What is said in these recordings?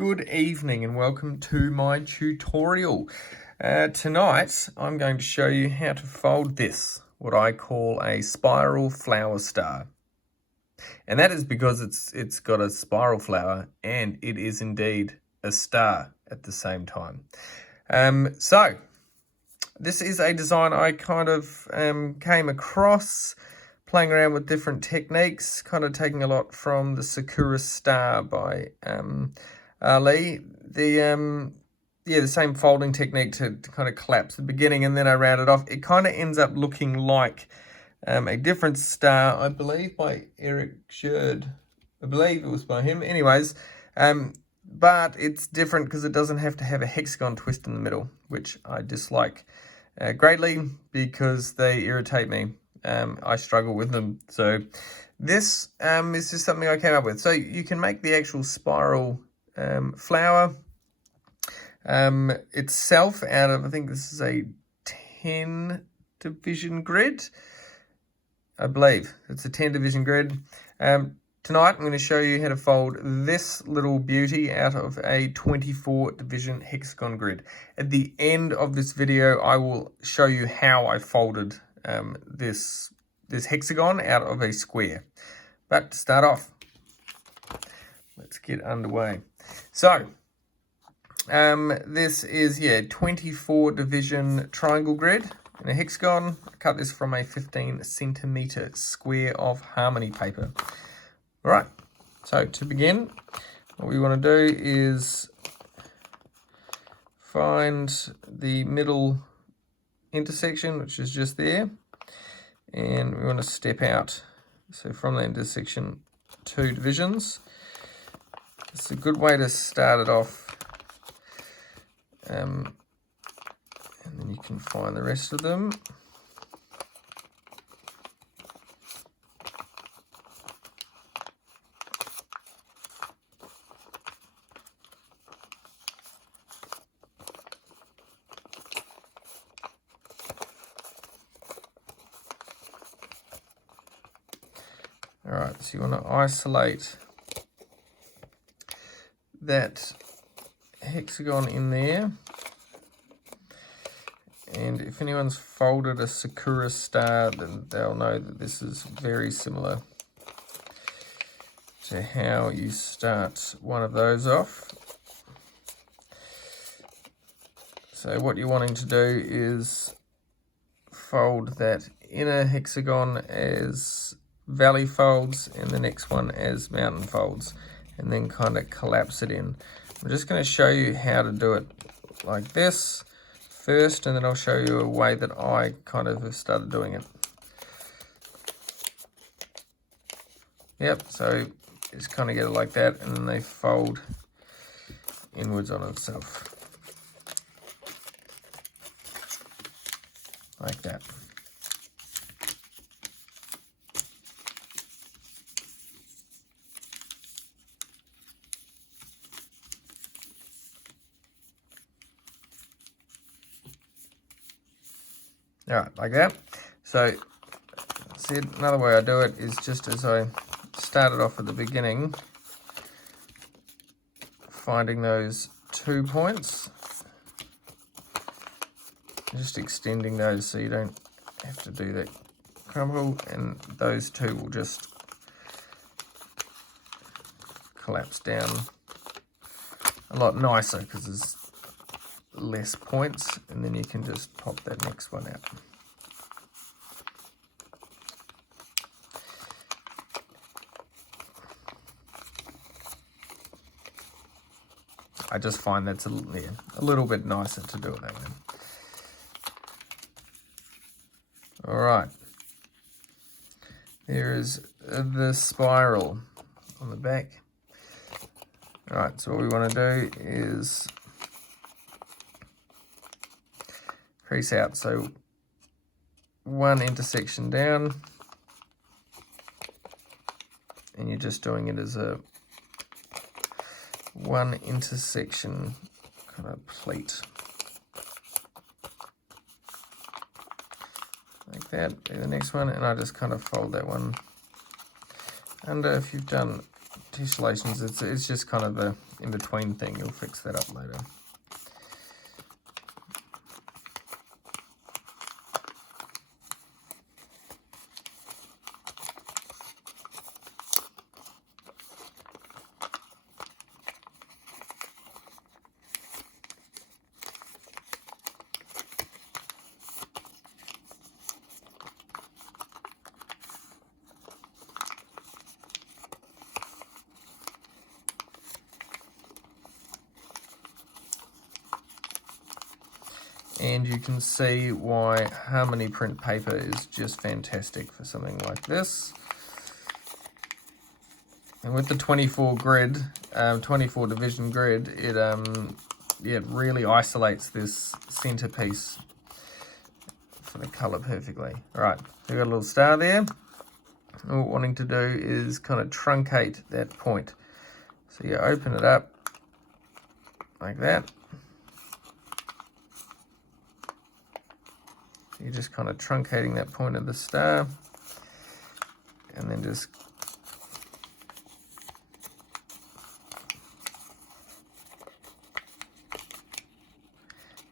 Good evening and welcome to my tutorial. Tonight I'm going to show you how to fold this, what I call a spiral flower star. And that is because it's got a spiral flower and it is indeed a star at the same time. So this is a design I kind of came across playing around with different techniques, kind of taking a lot from the Sakura Star by E. The same folding technique to kind of collapse the beginning, and then I round it off. It kind of ends up looking like a different star, I believe, by Eric Sherd. I believe it was by him. Anyways, but it's different because it doesn't have to have a hexagon twist in the middle, which I dislike greatly because they irritate me. I struggle with them. So this is just something I came up with. So you can make the actual spiral flower itself out of, I think this is a 10 division grid. I believe it's a 10 division grid. Tonight I'm going to show you how to fold this little beauty out of a 24 division hexagon grid. At the end of this video I will show you how I folded this hexagon out of a square. But to start off, let's get underway. So this is 24 division triangle grid in a hexagon. I cut this from a 15 centimeter square of harmony paper. All right, so to begin, what we want to do is find the middle intersection, which is just there, and we want to step out. So from the intersection, 2 divisions. It's a good way to start it off, and then you can find the rest of them. All right, so you want to isolate that hexagon in there. And if anyone's folded a Sakura Star, then they'll know that this is very similar to how you start one of those off. So what you're wanting to do is fold that inner hexagon as valley folds and the next one as mountain folds, and then kind of collapse it in. I'm just going to show you how to do it like this first, and then I'll show you a way that I kind of have started doing it. Yep, so just kind of get it like that, and then they fold inwards on itself. Like that. All right, like that. So, see, another way I do it is just as I started off at the beginning, finding those 2 points, just extending those so you don't have to do that crumble, and those 2 will just collapse down a lot nicer because there's less points, and then you can just pop that next one out. I just find that's a little bit nicer to do it that way. All right, there is the spiral on the back. All right, so what we want to do is crease out, so 1 intersection down, and you're just doing it as a 1 intersection kind of pleat. Like that, do the next one, and I just kind of fold that one under. If you've done tessellations, it's just kind of a in-between thing. You'll fix that up later. And you can see why Harmony print paper is just fantastic for something like this. And with the 24 grid, 24 division grid, it really isolates this centerpiece for the color perfectly. All right, we've got a little star there. And what we're wanting to do is kind of truncate that point. So you open it up like that. You're just kind of truncating that point of the star, and then just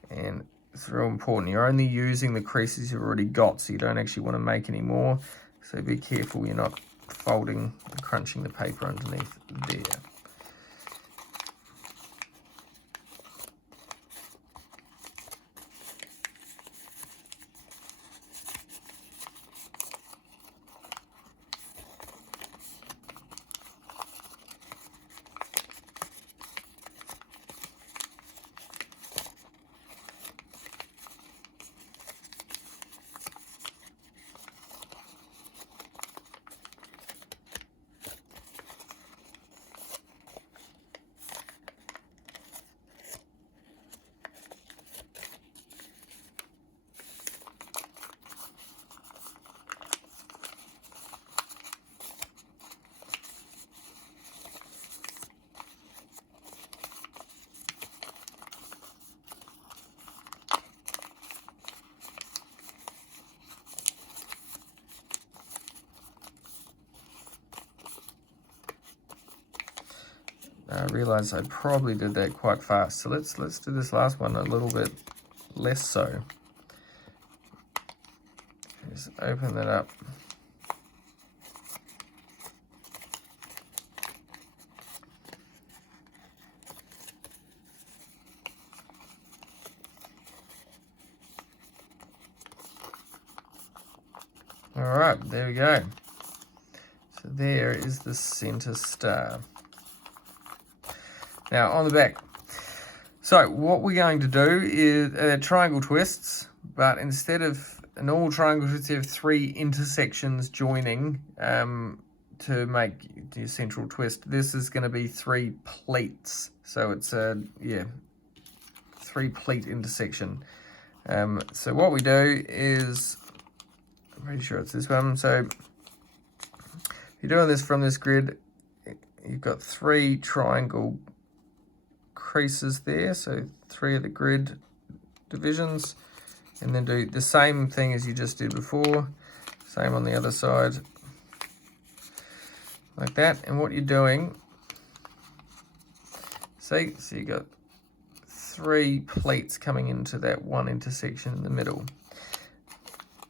and it's real important. You're only using the creases you've already got, so you don't actually want to make any more. So be careful you're not folding and crunching the paper underneath there. I realized I probably did that quite fast, so let's do this last one a little bit less so. Just open that up. All right, there we go. So there is the center star. Now on the back, so what we're going to do is triangle twists, but instead of a normal triangle twist, you have 3 intersections joining to make the central twist. This is going to be 3 pleats, so it's a 3 pleat intersection. So what we do is, I'm pretty sure it's this one. So if you're doing this from this grid, you've got 3 triangle creases there, so 3 of the grid divisions, and then do the same thing as you just did before, same on the other side, like that. And what you're doing, see, so you got 3 pleats coming into that one intersection in the middle.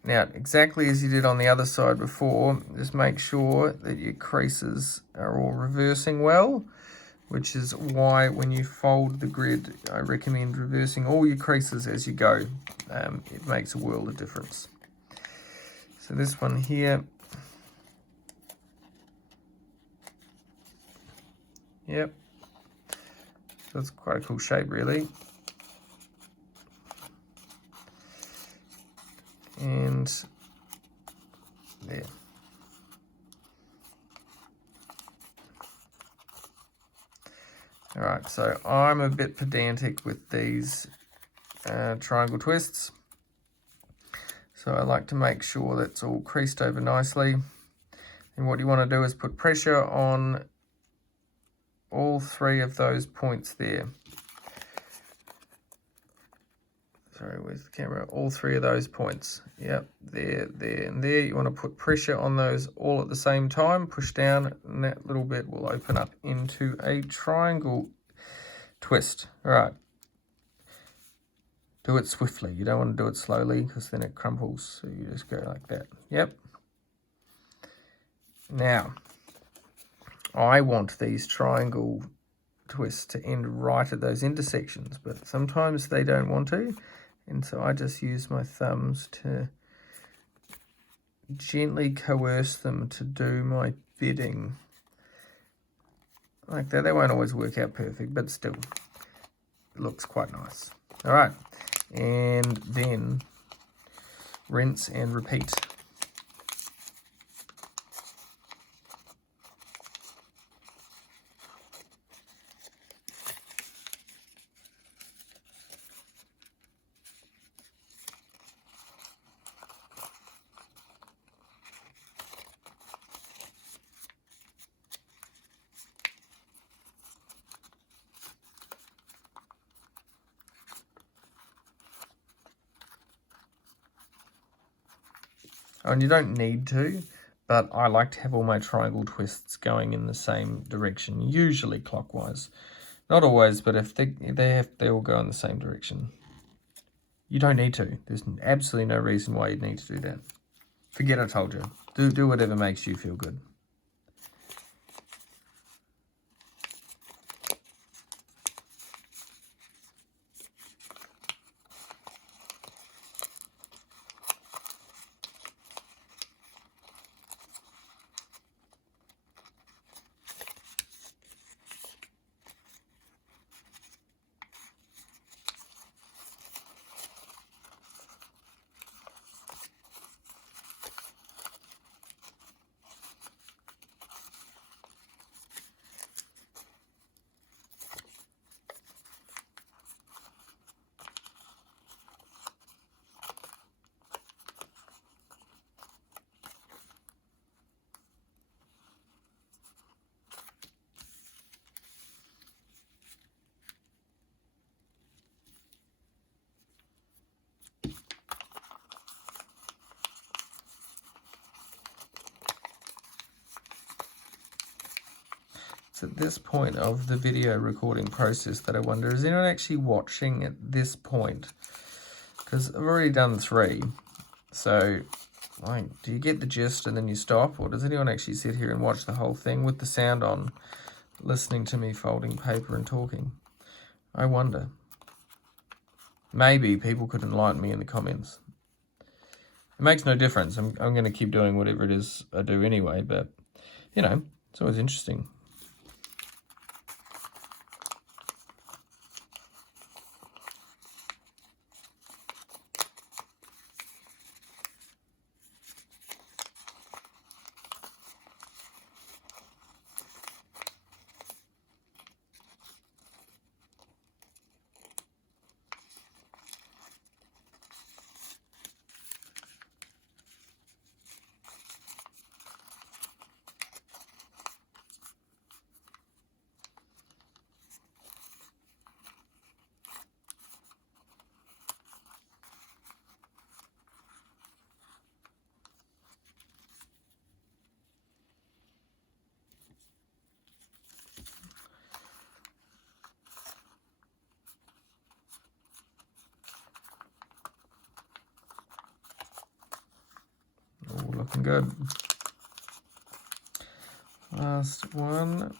Now, exactly as you did on the other side before, just make sure that your creases are all reversing well, which is why when you fold the grid, I recommend reversing all your creases as you go. It makes a world of difference. So this one here, yep, that's quite a cool shape really. And there. All right, so I'm a bit pedantic with these triangle twists. So I like to make sure that's all creased over nicely. And what you want to do is put pressure on all 3 of those points there. Sorry, where's the camera? All three of those points. Yep, there, and there. You want to put pressure on those all at the same time. Push down, and that little bit will open up into a triangle twist. All right. Do it swiftly. You don't want to do it slowly because then it crumples. So you just go like that. Yep. Now, I want these triangle twists to end right at those intersections, but sometimes they don't want to. And so I just use my thumbs to gently coerce them to do my bidding. Like that. They won't always work out perfect, but still, it looks quite nice. All right. And then rinse and repeat. And you don't need to, but I like to have all my triangle twists going in the same direction, usually clockwise. Not always, but if they all go in the same direction. You don't need to. There's absolutely no reason why you'd need to do that. Forget I told you. Do whatever makes you feel good. It's at this point of the video recording process that I wonder, is anyone actually watching at this point? Because I've already done 3. So, like, do you get the gist and then you stop? Or does anyone actually sit here and watch the whole thing with the sound on, listening to me folding paper and talking? I wonder. Maybe people could enlighten me in the comments. It makes no difference. I'm going to keep doing whatever it is I do anyway, but, you know, it's always interesting. Looking good. Last one.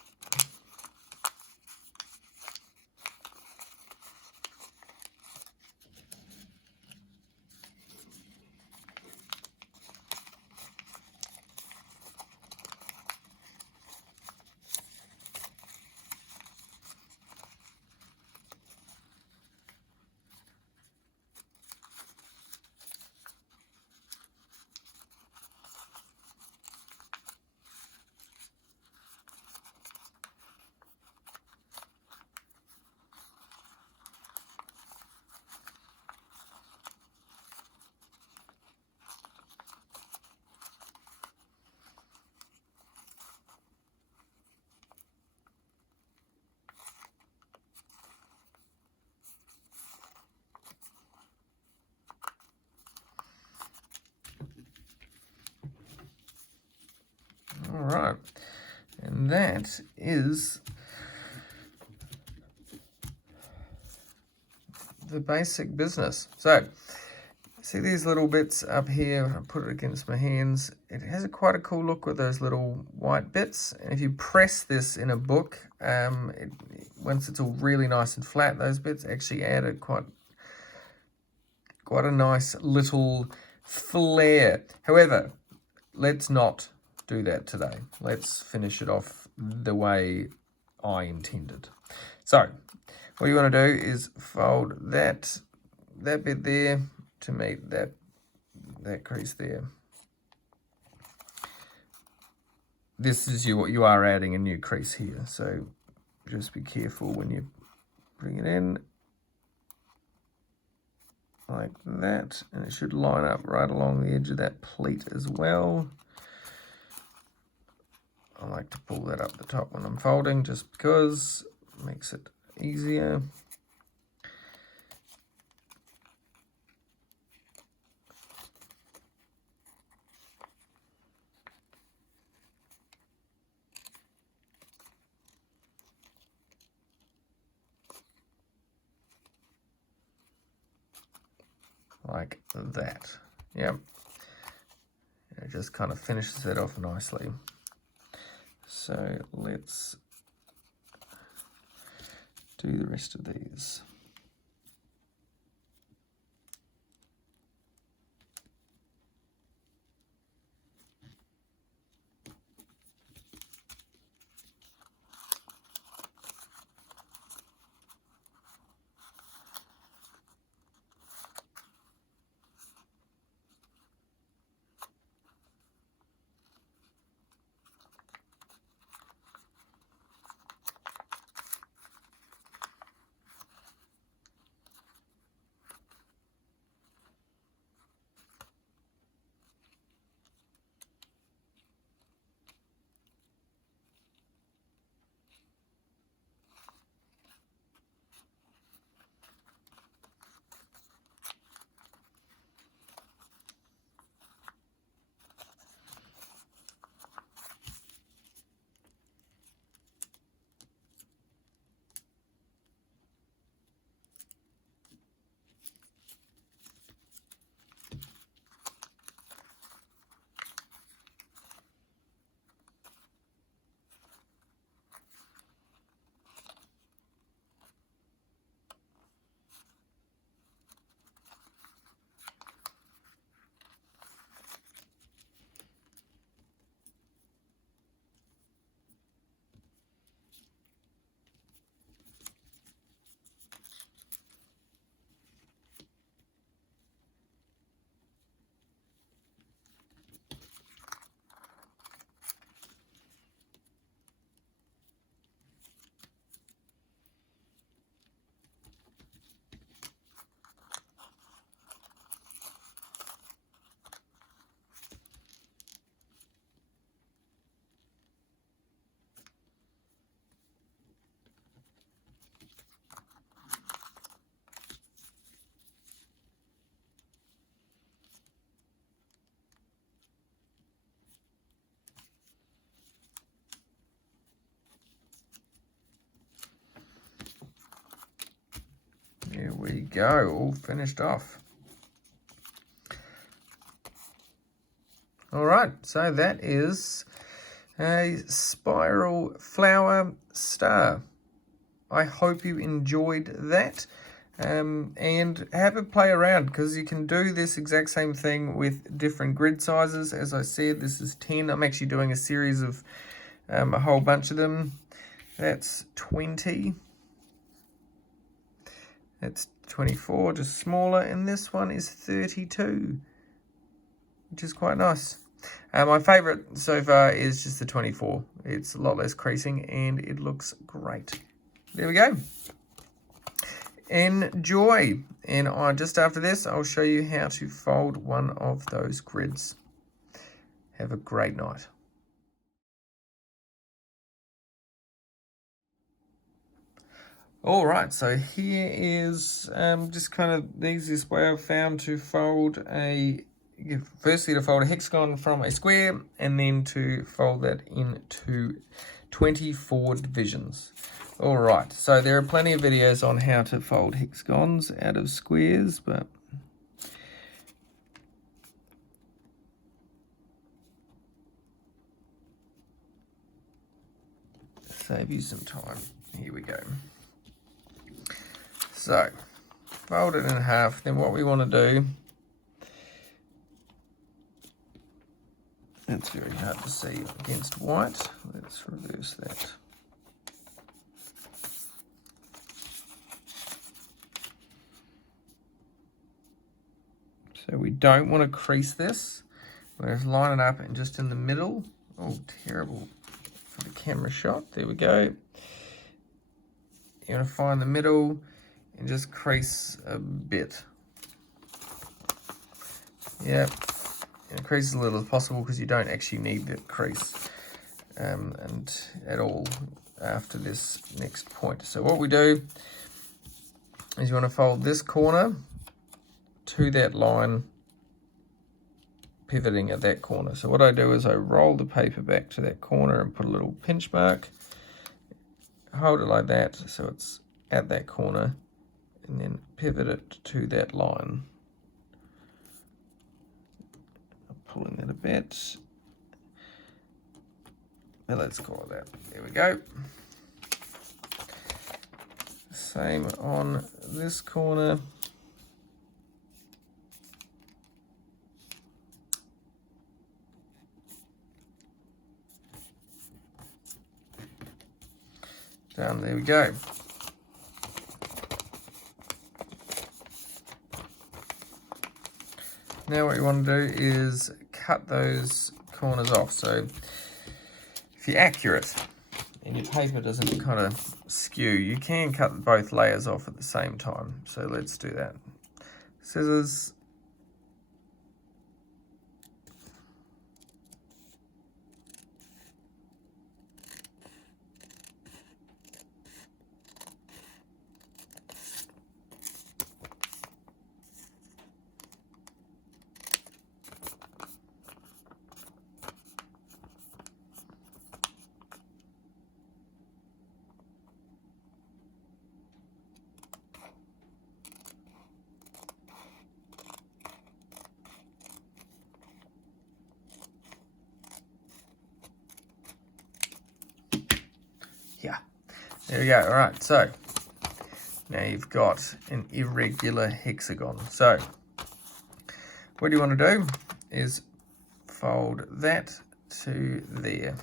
All right, and that is the basic business. So, see these little bits up here? I put it against my hands. It has quite a cool look with those little white bits. And if you press this in a book, once it's all really nice and flat, those bits actually add a quite a nice little flair. However, let's not do that today. Let's finish it off the way I intended. So, what you want to do is fold that bit there to meet that crease there. This is you are adding a new crease here, so just be careful when you bring it in like that, and it should line up right along the edge of that pleat as well. I like to pull that up the top when I'm folding just because it makes it easier. Like that. Yep. It just kind of finishes it off nicely. So let's do the rest of these. Here we go, all finished off. All right, so that is a spiral flower star. I hope you enjoyed that. And have a play around, because you can do this exact same thing with different grid sizes. As I said, this is 10. I'm actually doing a series of a whole bunch of them. That's 20. That's 24, just smaller. And this one is 32, which is quite nice. My favorite so far is just the 24. It's a lot less creasing and it looks great. There we go. Enjoy. And just after this, I'll show you how to fold one of those grids. Have a great night. All right, so here is just kind of the easiest way I've found to fold a firstly to fold a hexagon from a square, and then to fold that into 24 divisions. Alright, so there are plenty of videos on how to fold hexagons out of squares, but save you some time. Here we go. So, fold it in half. Then what we want to do, it's very hard to see against white. Let's reverse that. So we don't want to crease this. We'll just line it up and just in the middle. Oh, terrible for the camera shot. There we go. You want to find the middle and just crease a bit. Yep. And crease as little as possible because you don't actually need that crease and at all after this next point. So what we do is you want to fold this corner to that line, pivoting at that corner. So what I do is I roll the paper back to that corner and put a little pinch mark, hold it like that so it's at that corner, and then pivot it to that line. Pulling that a bit, but let's call it that. There we go. Same on this corner. Down, there we go. Now what you want to do is cut those corners off. So if you're accurate and your paper doesn't kind of skew, you can cut both layers off at the same time. So let's do that. Scissors. Yeah, there we go. All right, so now you've got an irregular hexagon. So what you want to do is fold that to there.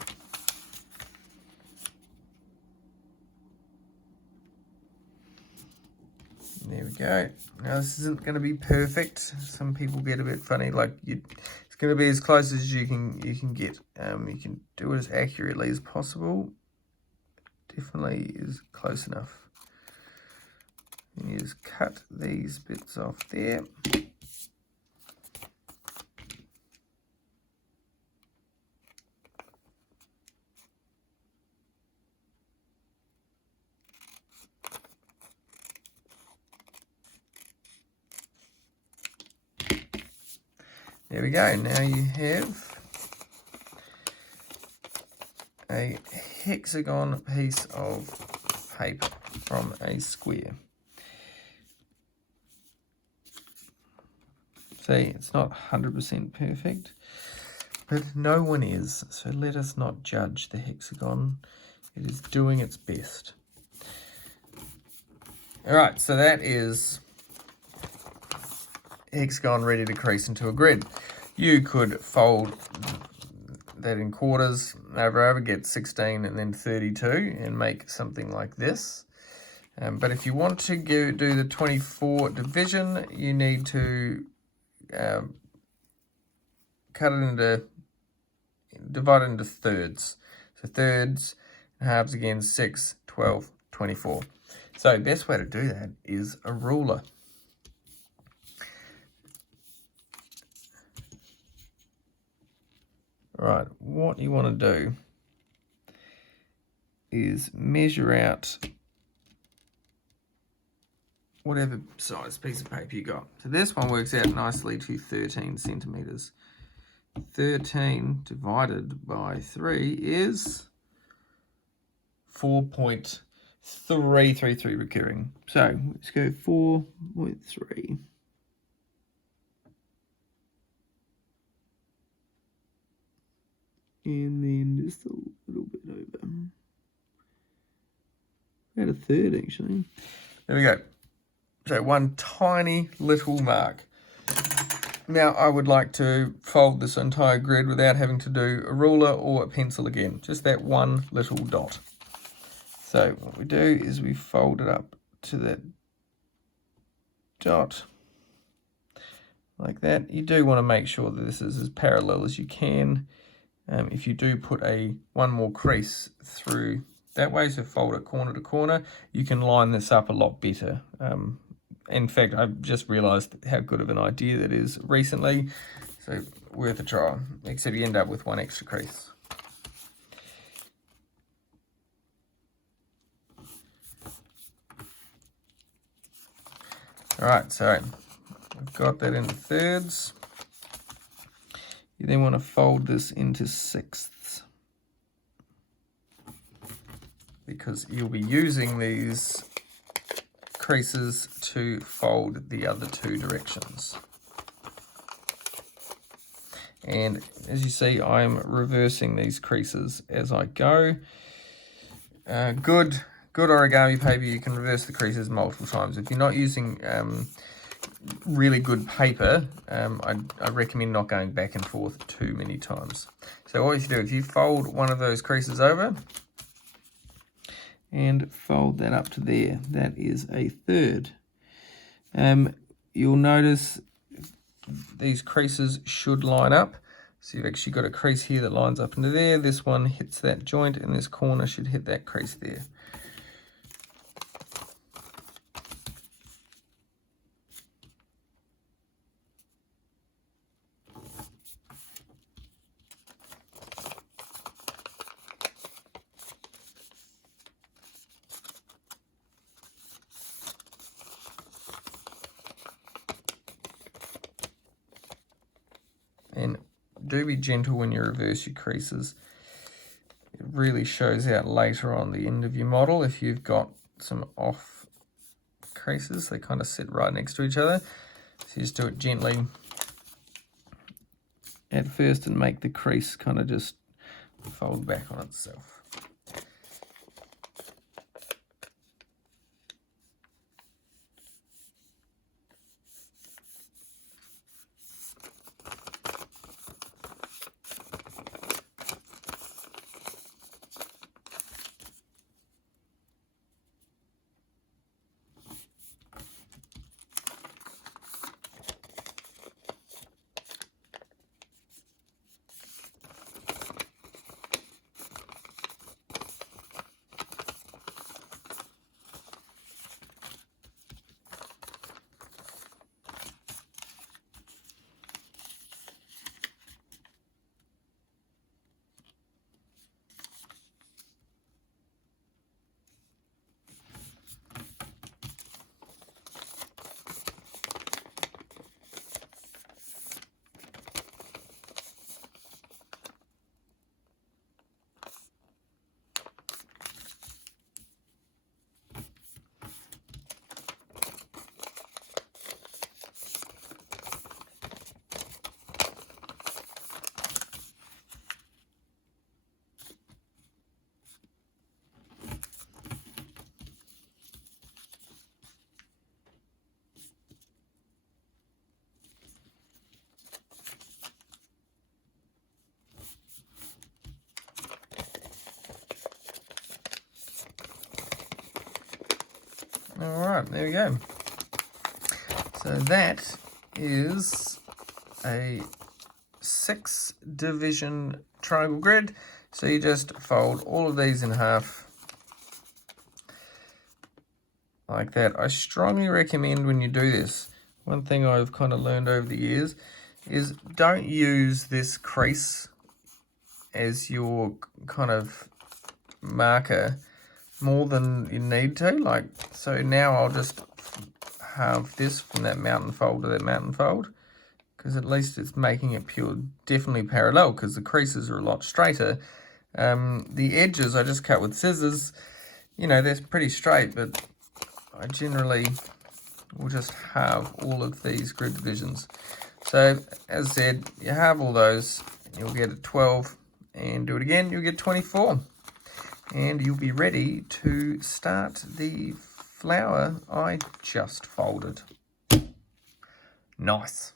There we go. Now this isn't going to be perfect. Some people get a bit funny. Like it's going to be as close as you can get. You can do it as accurately as possible. Definitely is close enough. And you just cut these bits off there. There we go. Now you have a hexagon piece of paper from a square. See, it's not 100% perfect, but no one is, so let us not judge the hexagon. It is doing its best. Alright, so that is hexagon ready to crease into a grid. You could fold that in quarters over, get 16 and then 32 and make something like this. But if you want to do the 24 division, you need to divide it into thirds. So thirds and halves again, 6, 12, 24. So the best way to do that is a ruler. Right, what you want to do is measure out whatever size piece of paper you got. So this one works out nicely to 13 centimeters. 13 divided by 3 is 4.333 recurring. So let's go 4.3. And then just a little bit over. About a third, actually. There we go. So one tiny little mark. Now I would like to fold this entire grid without having to do a ruler or a pencil again. Just that one little dot. So what we do is we fold it up to that dot. Like that. You do want to make sure that this is as parallel as you can. If you do put one more crease through that way, so fold it corner to corner, you can line this up a lot better. In fact, I've just realized how good of an idea that is recently, so worth a try, except you end up with one extra crease. All right, so I've got that into thirds. You then want to fold this into sixths, because you'll be using these creases to fold the other two directions. And as you see, I'm reversing these creases as I go. Good origami paper, you can reverse the creases multiple times. If you're not using really good paper, I recommend not going back and forth too many times. So what you do, if you fold one of those creases over and fold that up to there, that is a third. You'll notice these creases should line up. So you've actually got a crease here that lines up into there. This one hits that joint, and this corner should hit that crease there. And do be gentle when you reverse your creases. It really shows out later on the end of your model if you've got some off creases. They kind of sit right next to each other. So you just do it gently at first and make the crease kind of just fold back on itself. All right, there we go. So that is a 6-division triangle grid. So you just fold all of these in half like that. I strongly recommend when you do this, one thing I've kind of learned over the years is don't use this crease as your kind of marker more than you need to. Like, so now I'll just have this from that mountain fold to that mountain fold, because at least it's making it definitely parallel, because the creases are a lot straighter. The edges I just cut with scissors, you know, they're pretty straight, but I generally will just have all of these grid divisions. So as I said, you have all those, you'll get a 12, and do it again, you'll get 24. And you'll be ready to start the flower I just folded. Nice.